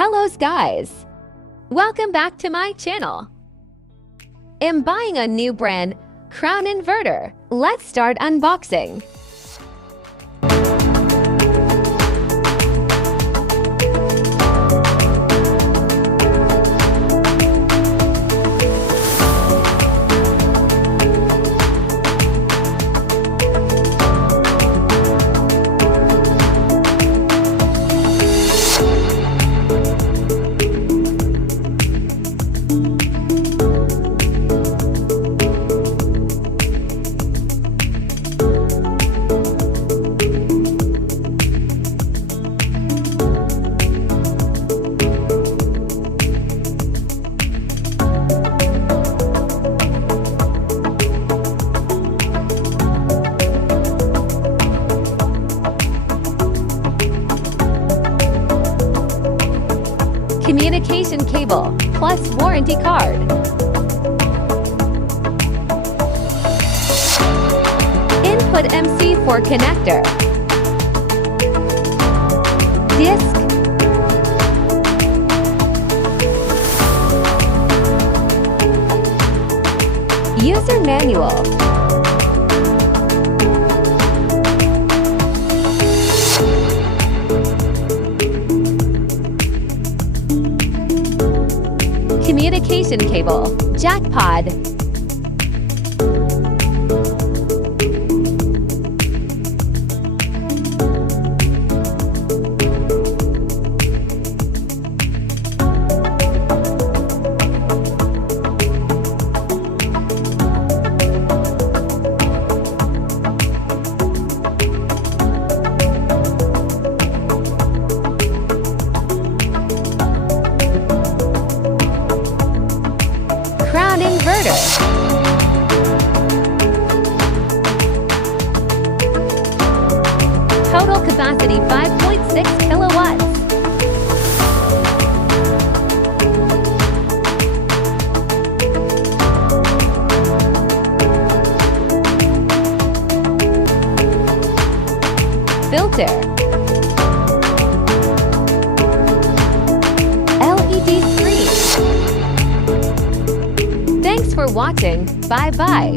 Hello guys! Welcome back to my channel. I'm buying a new brand crown inverter. Let's start unboxing. Communication cable plus warranty card. Input MC4 connector. Disc. User manual. Communication cable, jack pod. Crown inverter. Total capacity 5.6 kilowatts. Filter. LED screen. Thanks for watching. Bye bye.